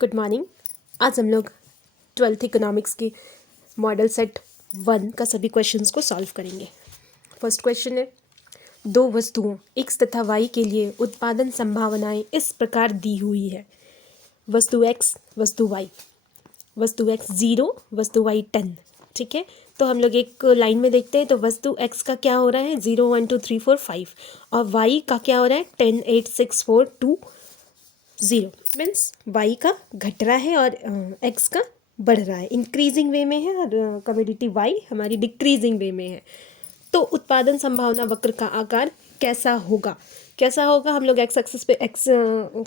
Good morning. आज हम लोग 12th इकोनॉमिक्स के मॉडल सेट 1 का सभी क्वेश्चंस को सॉल्व करेंगे। फर्स्ट क्वेश्चन है, दो वस्तुओं x तथा y के लिए उत्पादन संभावनाएं इस प्रकार दी हुई है। वस्तु x, वस्तु y। वस्तु x 0, वस्तु y 10। ठीक है, तो हम लोग एक लाइन में देखते हैं। तो वस्तु x का क्या हो रहा है 0 1 2 3 4 5 और y का क्या हो रहा है 10 8 6 4 2 0। मीन्स y का घट रहा है और x का बढ़ रहा है, इंक्रीजिंग वे में है, और कमोडिटी y हमारी डिक्रीजिंग वे में है। तो उत्पादन संभावना वक्र का आकार कैसा होगा? हम लोग x एक्सिस पे x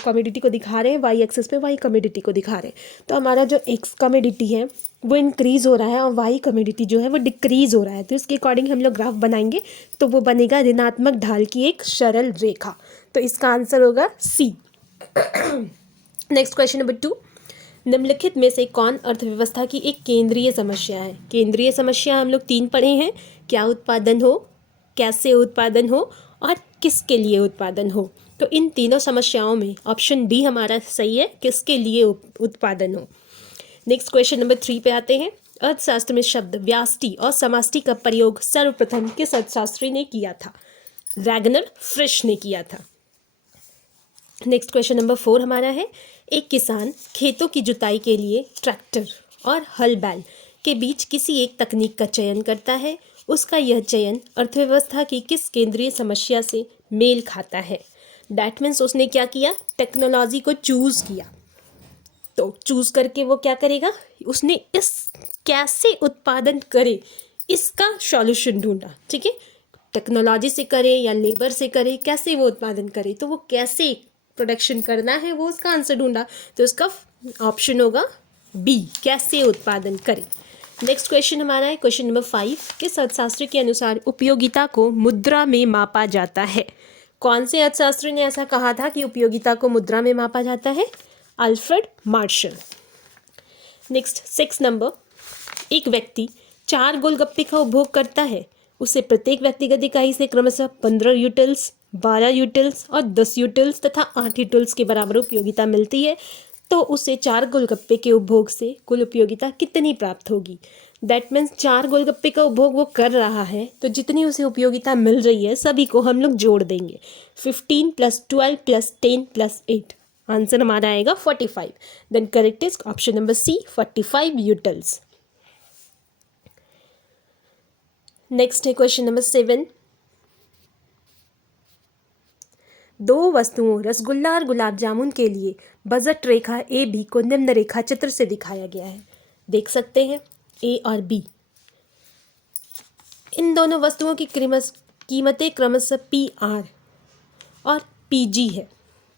कमोडिटी को दिखा रहे हैं, y एक्सिस पे y कमोडिटी को दिखा रहे हैं। तो हमारा जो x कमोडिटी है वो इंक्रीज हो रहा है और y कमोडिटी जो है वो डिक्रीज हो रहा है। तो इसके अकॉर्डिंग हम लोग ग्राफ बनाएंगे तो वो बनेगा ऋणात्मक ढाल की एक सरल रेखा। तो इसका आंसर होगा C। नेक्स्ट क्वेश्चन नंबर 2, निम्नलिखित में से कौन अर्थव्यवस्था की एक केंद्रीय समस्या है? केंद्रीय समस्या हम लोग 3 पढ़े हैं, क्या उत्पादन हो, कैसे उत्पादन हो और किसके लिए उत्पादन हो। तो इन तीनों समस्याओं में ऑप्शन डी हमारा सही है, किसके लिए उत्पादन हो। नेक्स्ट क्वेश्चन नंबर 3 पे आते हैं। अर्थशास्त्र में शब्द व्याष्टि और समष्टि का प्रयोग सर्वप्रथम किस अर्थशास्त्री ने किया था? वैगनर फ्रिश ने किया था। नेक्स्ट क्वेश्चन नंबर 4 हमारा है, एक किसान खेतों की जुताई के लिए ट्रैक्टर और हल बैल के बीच किसी एक तकनीक का चयन करता है। उसका यह चयन अर्थव्यवस्था की किस केंद्रीय समस्या से मेल खाता है? डैट मीन्स उसने क्या किया, टेक्नोलॉजी को चूज़ किया। तो चूज़ करके वो क्या करेगा, उसने इस कैसे उत्पादन करे इसका सॉल्यूशन ढूंढा। ठीक है, टेक्नोलॉजी से करे या लेबर से करे, कैसे वो उत्पादन करे, तो वो कैसे प्रोडक्शन करना है वो उसका आंसर ढूंढा। तो इसका ऑप्शन होगा बी, कैसे उत्पादन करें। नेक्स्ट क्वेश्चन हमारा है क्वेश्चन नंबर 5, किस अर्थशास्त्री के अनुसार उपयोगिता को मुद्रा में मापा जाता है? कौन से अर्थशास्त्री ने ऐसा कहा था कि उपयोगिता को मुद्रा में मापा जाता है? Alfred Marshall. नेक्स्ट 6 नंबर, एक व्यक्ति 4 गोलगप्पे का उपभोग करता है, उसे प्रत्येक व्यक्तिगत इकाई से क्रमशः 15 यूटिल्स, 12 यूटिल्स और 10 यूटिल्स तथा 8 यूटिल्स के बराबर उपयोगिता मिलती है। तो उसे 4 गोलगप्पे के उपभोग से कुल उपयोगिता कितनी प्राप्त होगी? दैट मीन्स 4 गोलगप्पे का उपभोग वो कर रहा है, तो जितनी उसे उपयोगिता मिल रही है सभी को हम लोग जोड़ देंगे। 15 + 12 + 10 + 8, आंसर हमारा आएगा 45। Then correct is option number C, 45 यूटिल्स। नेक्स्ट है क्वेश्चन नंबर 7, दो वस्तुओं रसगुल्ला और गुलाब जामुन के लिए बजट रेखा ए बी को निम्न रेखा चित्र से दिखाया गया है। देख सकते हैं ए और बी, इन दोनों वस्तुओं की कीमतें क्रमशः पी आर और पी जी है।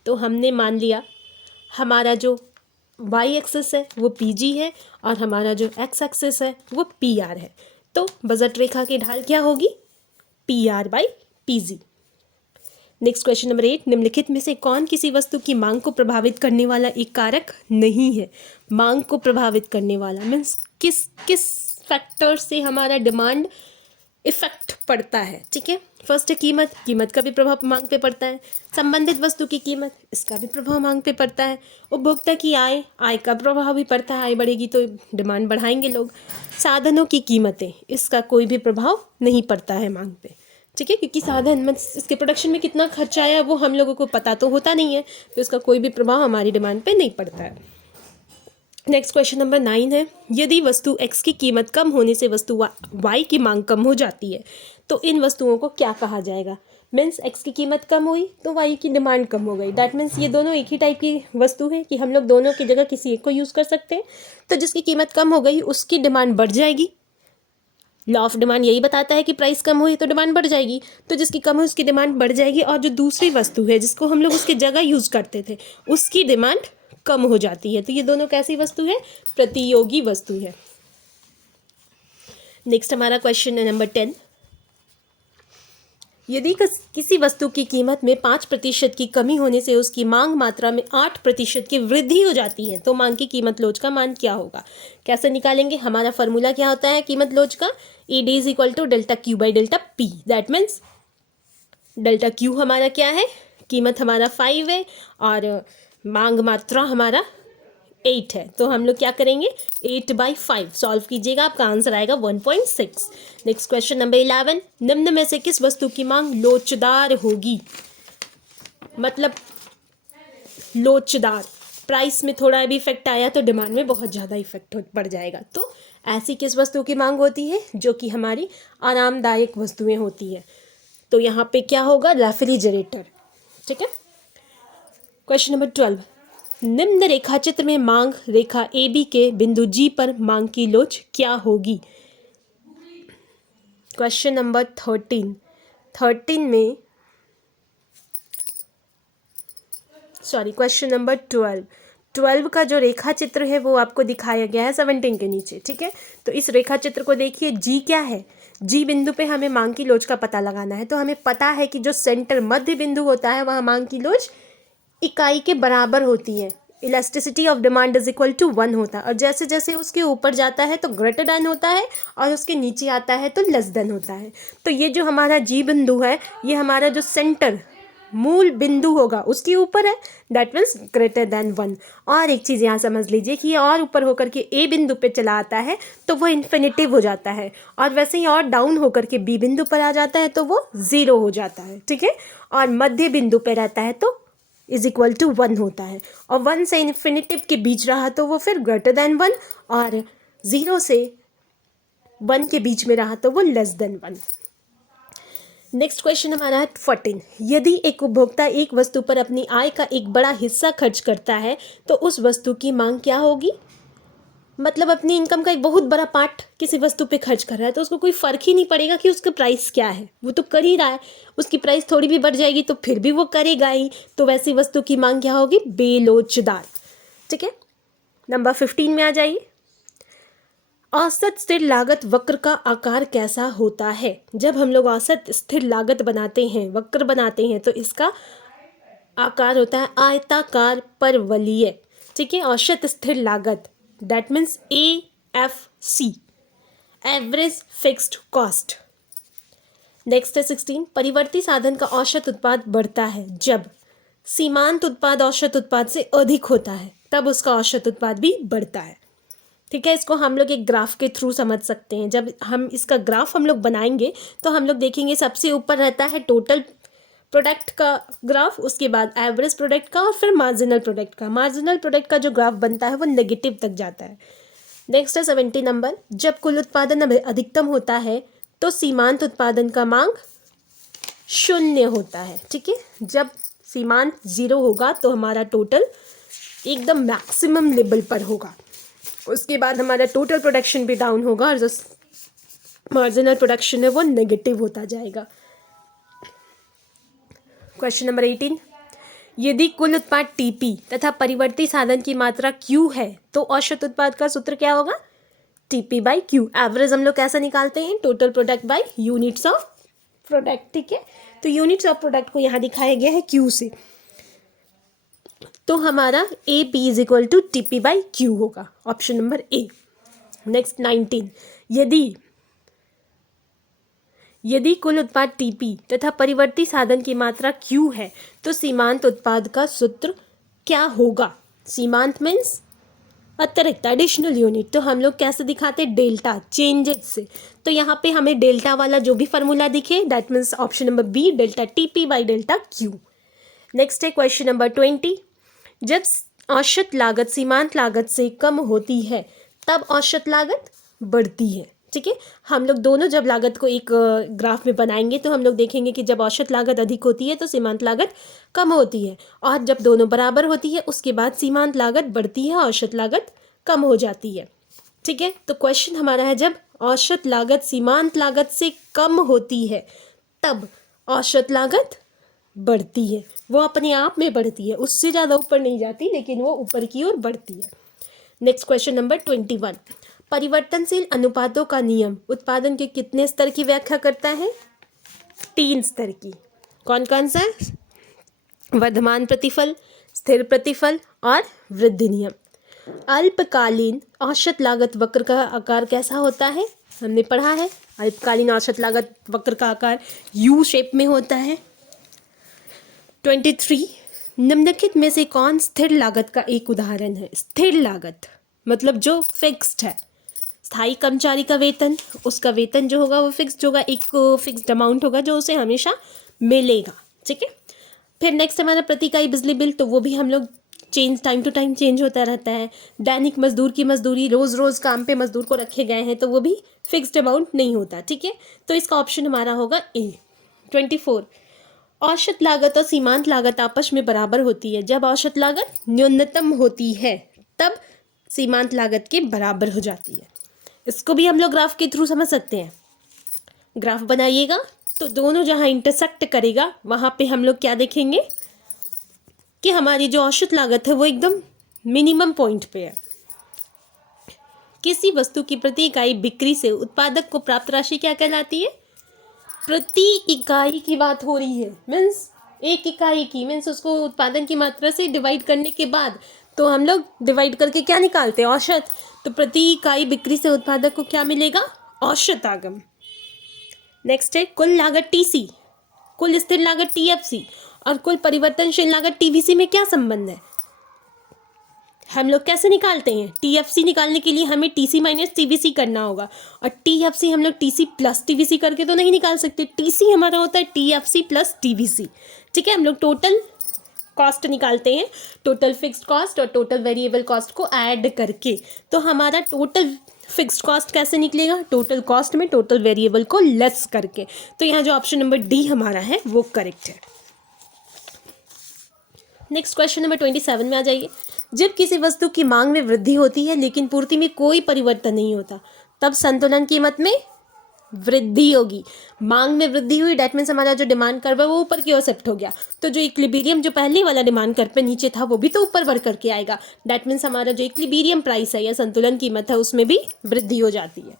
तो हमने मान लिया हमारा जो वाई एक्सिस है वो पी जी है और हमारा जो एक्स एक्सिस है वो पी आर है। तो बजट रेखा की ढाल क्या होगी? P R by P G. Next question number 8, निम्नलिखित में से कौन किसी वस्तु की मांग को प्रभावित करने वाला एक कारक नहीं है? मांग को प्रभावित करने वाला मीन्स किस किस फैक्टर से हमारा डिमांड इफेक्ट पड़ता है। ठीक है, फर्स्ट है कीमत का भी प्रभाव मांग पे पड़ता है। संबंधित वस्तु की कीमत, इसका भी प्रभाव मांग पे पड़ता है। उपभोक्ता की आय का प्रभाव भी पड़ता है, आय बढ़ेगी तो डिमांड बढ़ाएंगे लोग। साधनों की कीमतें, इसका कोई भी प्रभाव नहीं पड़ता है मांग पे। ठीक है, क्योंकि साधन इसके प्रोडक्शन में कितना खर्चा आया वो हम लोगों को पता तो होता नहीं है, तो इसका कोई भी प्रभाव हमारी डिमांड पे नहीं पड़ता है। नेक्स्ट क्वेश्चन नंबर 9 है, यदि वस्तु x की कीमत कम होने से वस्तु y की मांग कम हो जाती है तो इन वस्तुओं को क्या कहा जाएगा? मीन्स x की कीमत कम हुई तो y की डिमांड कम हो गई। दैट मीन्स ये दोनों एक ही टाइप की वस्तु है कि हम लोग दोनों की जगह किसी एक को यूज़ कर सकते हैं। तो जिसकी कीमत कम हो गई उसकी डिमांड बढ़ जाएगी। लॉ ऑफ डिमांड यही बताता है कि प्राइस कम हुई तो डिमांड बढ़ जाएगी, तो जिसकी कम हुई उसकी डिमांड बढ़ जाएगी, और जो दूसरी वस्तु है जिसको हम लोग उसकी जगह यूज़ करते थे उसकी डिमांड कम हो जाती है। तो ये दोनों कैसी वस्तु है? प्रतियोगी वस्तु है। नेक्स्ट हमारा क्वेश्चन है नंबर 10, यदि किसी वस्तु की कीमत में 5% की कमी होने से उसकी मांग मात्रा में 8% की वृद्धि हो जाती है तो मांग की कीमत लोच का मान क्या होगा? कैसे निकालेंगे? हमारा फॉर्मूला क्या होता है कीमत लोच का? E D is equal to delta Q by delta P. That means delta Q हमारा क्या है? कीमत हमारा 5 है और मांग मात्रा हमारा 8 है, तो हम लोग क्या करेंगे 8/5 सॉल्व कीजिएगा, आपका आंसर आएगा 1.6। नेक्स्ट क्वेश्चन नंबर 11, निम्न में से किस वस्तु की मांग लोचदार होगी? मतलब लोचदार, प्राइस में थोड़ा भी इफेक्ट आया तो डिमांड में बहुत ज़्यादा इफेक्ट पड़ जाएगा। तो ऐसी किस वस्तु की मांग होती है जो कि हमारी आरामदायक वस्तुएं होती है? तो यहाँ पे क्या होगा, रेफ्रिजरेटर। ठीक है। क्वेश्चन नंबर 12, निम्न रेखाचित्र में मांग रेखा ए बी के बिंदु जी पर मांग की लोच क्या होगी? क्वेश्चन नंबर 13 में क्वेश्चन नंबर 12 का जो रेखा चित्र है वो आपको दिखाया गया है 17 के नीचे। ठीक है, तो इस रेखा चित्र को देखिए, जी क्या है, जी बिंदु पे हमें मांग की लोच का पता लगाना है। तो हमें पता है कि जो सेंटर मध्य बिंदु होता है वहाँ मांग की लोच इकाई के बराबर होती है, elasticity of demand is equal to 1 होता है। और जैसे जैसे उसके ऊपर जाता है तो ग्रेटर देन होता है, और उसके नीचे आता है तो लेस देन होता है। तो ये जो हमारा जी बिंदु है, ये हमारा जो सेंटर मूल बिंदु होगा उसके ऊपर है, दैट मीन्स ग्रेटर देन 1। और एक चीज़ यहाँ समझ लीजिए कि ये और ऊपर होकर के ए बिंदु पे चला आता है तो वो इन्फिनिटिव हो जाता है, और वैसे ही और डाउन होकर के बी बिंदु पर आ जाता है तो वो 0 हो जाता है। ठीक है, और मध्य बिंदु पे रहता है तो इज इक्वल टू 1 होता है, और 1 से इन्फिनिटिव के बीच रहा तो वो फिर ग्रेटर देन 1, और 0 से 1 के बीच में रहा तो वो लेस देन 1। नेक्स्ट क्वेश्चन हमारा है 14, यदि एक उपभोक्ता एक वस्तु पर अपनी आय का एक बड़ा हिस्सा खर्च करता है तो उस वस्तु की मांग क्या होगी? मतलब अपनी इनकम का एक बहुत बड़ा पार्ट किसी वस्तु पे खर्च कर रहा है तो उसको कोई फर्क ही नहीं पड़ेगा कि उसका प्राइस क्या है, वो तो कर ही रहा है, उसकी प्राइस थोड़ी भी बढ़ जाएगी तो फिर भी वो करेगा ही। तो वैसी वस्तु की मांग क्या होगी? बेलोचदार। ठीक है, नंबर 15 में आ जाइए। औसत स्थिर लागत वक्र का आकार कैसा होता है? जब हम लोग औसत स्थिर लागत बनाते हैं, वक्र बनाते हैं, तो इसका आकार होता है आयताकार परवलयिक। ठीक है, औसत स्थिर लागत, that means AFC, average fixed cost. Next है 16, परिवर्ती साधन का औसत उत्पाद बढ़ता है जब सीमांत उत्पाद औसत उत्पाद से अधिक होता है, तब उसका औसत उत्पाद भी बढ़ता है। ठीक है, इसको हम लोग एक ग्राफ के थ्रू समझ सकते हैं। जब हम इसका ग्राफ हम लोग बनाएंगे तो हम लोग देखेंगे सबसे ऊपर रहता है टोटल प्रोडक्ट का ग्राफ, उसके बाद एवरेज प्रोडक्ट का, और फिर मार्जिनल प्रोडक्ट का। मार्जिनल प्रोडक्ट का जो ग्राफ बनता है वो नेगेटिव तक जाता है। नेक्स्ट है 70 नंबर, जब कुल उत्पादन अधिकतम होता है तो सीमांत उत्पादन का मांग 0 होता है। ठीक है, जब सीमांत 0 होगा तो हमारा टोटल एकदम मैक्सिमम लेवल पर होगा, उसके बाद हमारा टोटल प्रोडक्शन भी डाउन होगा और जो मार्जिनल प्रोडक्शन है वो नेगेटिव होता जाएगा। क्वेश्चन नंबर 18, यदि कुल उत्पाद TP तथा परिवर्ती साधन की मात्रा Q है तो औसत उत्पाद का सूत्र क्या होगा? TP/Q। एवरेज हम लोग कैसे निकालते हैं? Total product by units of product. ठीक है, तो यूनिट्स ऑफ प्रोडक्ट को यहाँ दिखाया गया है Q से, तो हमारा AP is equal to TP/Q होगा, ऑप्शन नंबर A। नेक्स्ट 19, यदि कुल उत्पाद TP तथा परिवर्ती साधन की मात्रा Q है तो सीमांत उत्पाद का सूत्र क्या होगा? सीमांत मीन्स अतिरिक्त, एडिशनल यूनिट। तो हम लोग कैसे दिखाते हैं? डेल्टा चेंजेस से। तो यहाँ पे हमें डेल्टा वाला जो भी फॉर्मूला दिखे, that means option number B, delta TP/डेल्टा Q। नेक्स्ट है क्वेश्चन नंबर 20, जब औसत लागत सीमांत लागत से कम होती है तब औसत लागत बढ़ती है। ठीक है, हम लोग दोनों जब लागत को एक ग्राफ में बनाएंगे तो हम लोग देखेंगे कि जब औसत लागत अधिक होती है तो सीमांत लागत कम होती है, और जब दोनों बराबर होती है उसके बाद सीमांत लागत बढ़ती है, औसत लागत कम हो जाती है। ठीक है, तो क्वेश्चन हमारा है, जब औसत लागत सीमांत लागत से कम होती है तब औसत लागत बढ़ती है, वो अपने आप में बढ़ती है, उससे ज़्यादा ऊपर नहीं जाती, लेकिन वो ऊपर की ओर बढ़ती है। नेक्स्ट क्वेश्चन नंबर 21, परिवर्तनशील अनुपातों का नियम उत्पादन के कितने स्तर की व्याख्या करता है? 3 स्तर की। कौन कौन सा? वर्धमान प्रतिफल, स्थिर प्रतिफल और वृद्धि नियम। अल्पकालीन औसत लागत वक्र का आकार कैसा होता है? हमने पढ़ा है, अल्पकालीन औसत लागत वक्र का आकार U शेप में होता है। 23, निम्नलिखित में से कौन स्थिर लागत का एक उदाहरण है? स्थिर लागत मतलब जो फिक्स्ड है। स्थायी कर्मचारी का वेतन, उसका वेतन जो होगा वो फिक्स्ड होगा, एक फिक्स्ड अमाउंट होगा जो उसे हमेशा मिलेगा। ठीक है। फिर नेक्स्ट हमारा प्रति इकाई बिजली बिल, तो वो भी हम लोग change time to time change होता रहता है। दैनिक मजदूर की मजदूरी, रोज रोज काम पे मजदूर को रखे गए हैं तो वो भी फिक्स्ड अमाउंट नहीं होता। ठीक है, तो इसका ऑप्शन हमारा होगा ए। 24, औसत लागत और सीमांत लागत आपस में बराबर होती है। जब औसत लागत न्यूनतम होती है तब सीमांत लागत के बराबर हो जाती है। इसको भी हम लोग ग्राफ के थ्रू समझ सकते हैं। ग्राफ बनाइएगा तो दोनों जहां इंटरसेक्ट करेगा वहां पे हम लोग क्या देखेंगे कि हमारी जो औसत लागत है वो एकदम मिनिमम पॉइंट पे है। किसी वस्तु की प्रति इकाई बिक्री से उत्पादक को प्राप्त राशि क्या कहलाती है? प्रति इकाई की बात हो रही है, मीन्स एक इकाई की, मीन्स उसको उत्पादन की मात्रा से डिवाइड करने के बाद तो हम लोग डिवाइड करके क्या निकालते हैं? औसत। तो प्रति इकाई बिक्री से उत्पादक को क्या मिलेगा? औसत आगम। नेक्स्ट है कुल लागत टीसी, कुल स्थिर लागत टीएफसी और कुल परिवर्तनशील लागत टीवीसी में क्या संबंध है? हम लोग कैसे निकालते हैं? टीएफसी निकालने के लिए हमें टीसी माइनस टीवीसी करना होगा और टीएफसी हम लोग टीसी प्लस टीवीसी करके तो नहीं निकाल सकते। टीसी हमारा होता है टीएफसी प्लस टीवीसी। ठीक है, हम लोग टोटल कॉस्ट निकालते हैं, टोटल फिक्स्ड कॉस्ट और टोटल वेरिएबल कॉस्ट को ऐड करके। तो हमारा टोटल फिक्स्ड कॉस्ट कैसे निकलेगा? टोटल कॉस्ट में टोटल वेरिएबल को लेस करके। तो यहाँ जो ऑप्शन नंबर डी हमारा है वो करेक्ट है। नेक्स्ट क्वेश्चन नंबर 27 में आ जाइए। जब किसी वस्तु की मांग में वृद्धि होती है लेकिन पूर्ति में कोई परिवर्तन नहीं होता तब संतुलन कीमत में वृद्धि होगी। मांग में वृद्धि हुई, डेट मीन्स हमारा जो डिमांड कर्व है वो ऊपर की ओर शिफ्ट हो गया, तो जो इक्विलिब्रियम जो पहले वाला डिमांड कर्व पे नीचे था वो भी तो ऊपर बढ़ करके आएगा। डेट मीन्स हमारा जो इक्विलिब्रियम प्राइस है या संतुलन कीमत है उसमें भी वृद्धि हो जाती है।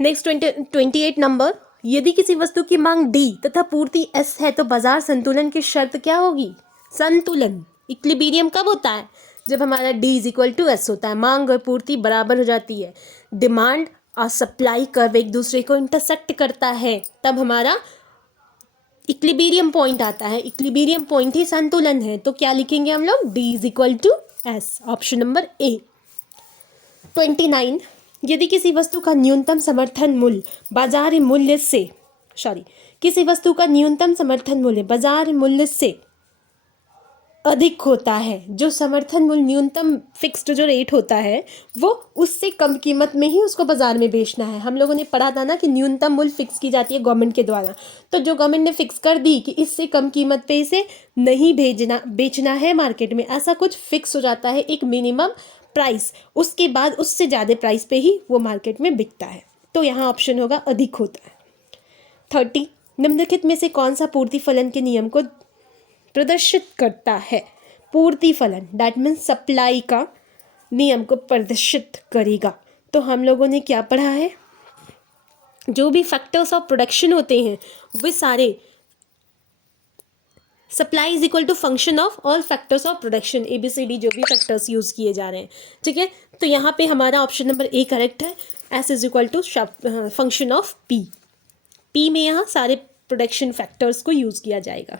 नेक्स्ट 28 नंबर, यदि किसी वस्तु की मांग डी तथा पूर्ति एस है तो बाजार संतुलन की शर्त क्या होगी? संतुलन इक्विलिब्रियम कब होता है? जब हमारा D is equal to S होता है, मांग और पूर्ति बराबर हो जाती है, डिमांड और सप्लाई कर्व एक दूसरे को इंटरसेक्ट करता है, तब हमारा इक्विलिब्रियम पॉइंट आता है। इक्विलिब्रियम पॉइंट ही संतुलन है। तो क्या लिखेंगे हम लोग? D is equal to S, option number A. 29, यदि किसी वस्तु का न्यूनतम समर्थन मूल्य बाजार मूल्य से किसी वस्तु का न्यूनतम समर्थन मूल्य बाजार मूल्य से अधिक होता है, जो समर्थन मूल्य न्यूनतम फिक्स्ड जो रेट होता है वो उससे कम कीमत में ही उसको बाजार में बेचना है। हम लोगों ने पढ़ा था ना कि न्यूनतम मूल्य फिक्स की जाती है गवर्नमेंट के द्वारा, तो जो गवर्नमेंट ने फिक्स कर दी कि इससे कम कीमत पे इसे नहीं बेचना है मार्केट में, ऐसा कुछ फिक्स हो जाता है एक मिनिमम प्राइस, उसके बाद उससे ज़्यादा प्राइस पे ही वो मार्केट में बिकता है। तो यहाँ ऑप्शन होगा अधिक होता है। 30, निम्नलिखित में से कौन सा पूर्ति फलन के नियम को प्रदर्शित करता है? पूर्ति फलन दैट मीन्स सप्लाई का नियम को प्रदर्शित करेगा। तो हम लोगों ने क्या पढ़ा है? जो भी फैक्टर्स ऑफ प्रोडक्शन होते हैं वे सारे supply is equal to function of all factors of production, ABCD जो भी फैक्टर्स यूज किए जा रहे हैं। ठीक है, तो यहाँ पे हमारा ऑप्शन नंबर ए करेक्ट है। S is equal to function of P में यहाँ सारे प्रोडक्शन फैक्टर्स को यूज किया जाएगा।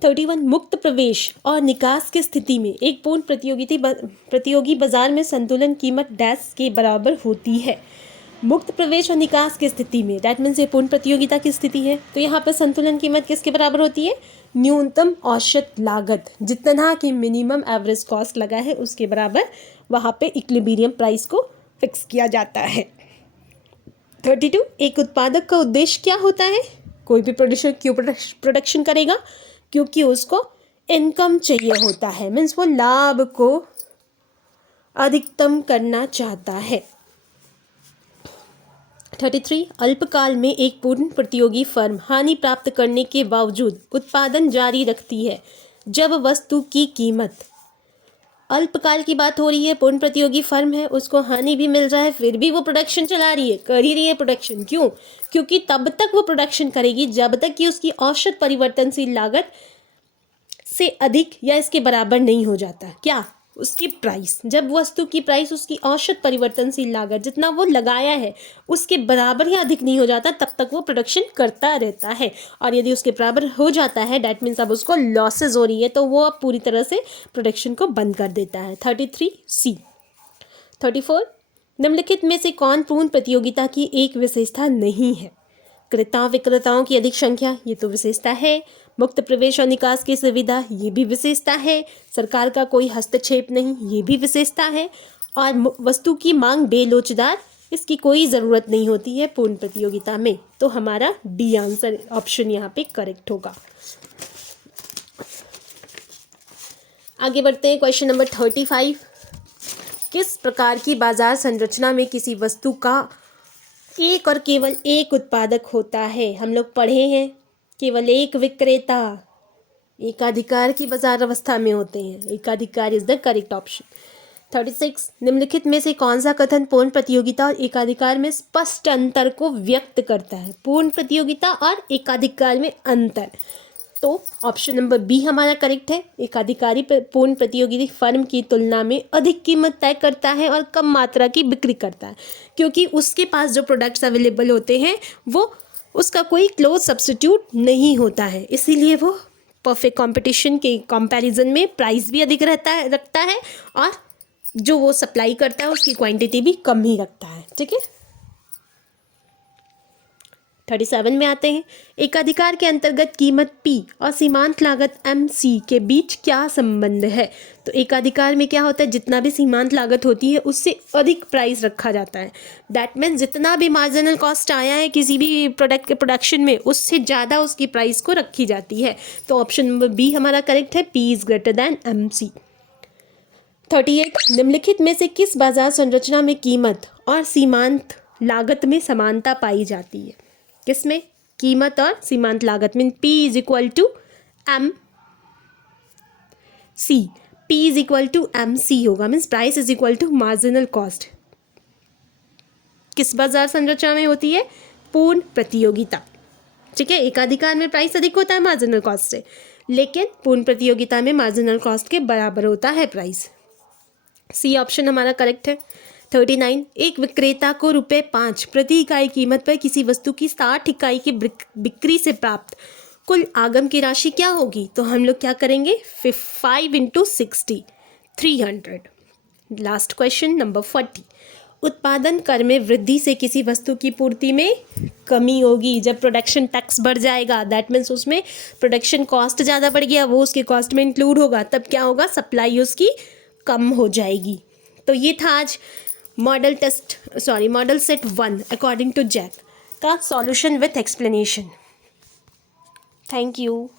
31, मुक्त प्रवेश और निकास की स्थिति में एक पूर्ण प्रतियोगी बाजार में संतुलन कीमत डैश के बराबर होती है। मुक्त प्रवेश और निकास की स्थिति में दैट मीन्स ये पूर्ण प्रतियोगिता की स्थिति है, तो यहाँ पर संतुलन कीमत किसके बराबर होती है? न्यूनतम औसत लागत, जितना कि मिनिमम एवरेज कॉस्ट लगा है उसके बराबर वहाँ पे इक्विलिब्रियम प्राइस को फिक्स किया जाता है। 32, एक उत्पादक का उद्देश्य क्या होता है? कोई भी प्रोड्यूसर क्यों प्रोडक्शन करेगा? क्योंकि उसको इनकम चाहिए होता है, मीन्स वो लाभ को अधिकतम करना चाहता है। 33, अल्पकाल में एक पूर्ण प्रतियोगी फर्म हानि प्राप्त करने के बावजूद उत्पादन जारी रखती है जब वस्तु की कीमत, अल्पकाल की बात हो रही है, पूर्ण प्रतियोगी फर्म है, उसको हानि भी मिल रहा है फिर भी वो प्रोडक्शन चला रही है, कर ही रही है प्रोडक्शन। क्यों? क्योंकि तब तक वो प्रोडक्शन करेगी जब तक कि उसकी औसत परिवर्तनशील लागत से अधिक या इसके बराबर नहीं हो जाता। क्या? उसकी प्राइस, जब वस्तु की प्राइस उसकी औसत परिवर्तनशील लागत जितना वो लगाया है उसके बराबर या अधिक नहीं हो जाता तब तक वो प्रोडक्शन करता रहता है, और यदि उसके बराबर हो जाता है डैट मीन्स अब उसको लॉसेज हो रही है तो वो अब पूरी तरह से प्रोडक्शन को बंद कर देता है। 33C। 34, निम्नलिखित में से कौन पूर्ण प्रतियोगिता की एक विशेषता नहीं है? क्रेताओं विक्रेताओं की अधिक संख्या, ये तो विशेषता है। मुक्त प्रवेश और निकास की सुविधा, ये भी विशेषता है। सरकार का कोई हस्तक्षेप नहीं, ये भी विशेषता है। और वस्तु की मांग बेलोचदार, इसकी कोई ज़रूरत नहीं होती है पूर्ण प्रतियोगिता में। तो हमारा डी आंसर ऑप्शन यहाँ पे करेक्ट होगा। आगे बढ़ते हैं, क्वेश्चन नंबर 35। किस प्रकार की बाजार संरचना में किसी वस्तु का एक और केवल एक उत्पादक होता है? हम लोग पढ़े हैं केवल एक विक्रेता एकाधिकार की बाजार अवस्था में होते हैं। एकाधिकार इज द करेक्ट ऑप्शन। 36, निम्नलिखित में से कौन सा कथन पूर्ण प्रतियोगिता और एकाधिकार में स्पष्ट अंतर को व्यक्त करता है? पूर्ण प्रतियोगिता और एकाधिकार में अंतर, तो ऑप्शन नंबर बी हमारा करेक्ट है। एकाधिकारी पूर्ण प्रतियोगी फर्म की तुलना में अधिक कीमत तय करता है और कम मात्रा की बिक्री करता है, क्योंकि उसके पास जो प्रोडक्ट्स अवेलेबल होते हैं वो उसका कोई क्लोज सब्स्टिट्यूट नहीं होता है, इसीलिए वो परफेक्ट कंपटीशन के कंपैरिजन में प्राइस भी अधिक रखता है और जो वो सप्लाई करता है उसकी क्वांटिटी भी कम ही रखता है। ठीक है, 37 में आते हैं। एकाधिकार के अंतर्गत कीमत P और सीमांत लागत MC के बीच क्या संबंध है? तो एकाधिकार में क्या होता है, जितना भी सीमांत लागत होती है उससे अधिक प्राइस रखा जाता है। दैट मीन्स जितना भी मार्जिनल कॉस्ट आया है किसी भी प्रोडक्ट के प्रोडक्शन में उससे ज़्यादा उसकी प्राइस को रखी जाती है। तो ऑप्शन नंबर बी हमारा करेक्ट है, P is greater than MC। 38, निम्नलिखित में से किस बाजार संरचना में कीमत और सीमांत लागत में समानता पाई जाती है? किसमें? कीमत और सीमांत लागत में P is equal to MC। P is equal to MC होगा, means price is equal to marginal cost. किस बाजार संरचना में होती है? पूर्ण प्रतियोगिता। ठीक है, एकाधिकार में प्राइस अधिक होता है मार्जिनल कॉस्ट से, लेकिन पूर्ण प्रतियोगिता में मार्जिनल कॉस्ट के बराबर होता है प्राइस। सी ऑप्शन हमारा करेक्ट है। 39, एक विक्रेता को ₹5 प्रति इकाई कीमत पर किसी वस्तु की 60 इकाई की बिक्री से प्राप्त कुल आगम की राशि क्या होगी? तो हम लोग क्या करेंगे, 5 × 60 300। लास्ट क्वेश्चन नंबर 40, उत्पादन कर में वृद्धि से किसी वस्तु की पूर्ति में कमी होगी। जब प्रोडक्शन टैक्स बढ़ जाएगा दैट मीन्स उसमें प्रोडक्शन कॉस्ट ज़्यादा बढ़ गया, वो उसके कॉस्ट में इंक्लूड होगा, तब क्या होगा, सप्लाई उसकी कम हो जाएगी। तो ये था आज model set 1 according to JAC का solution with explanation. Thank you.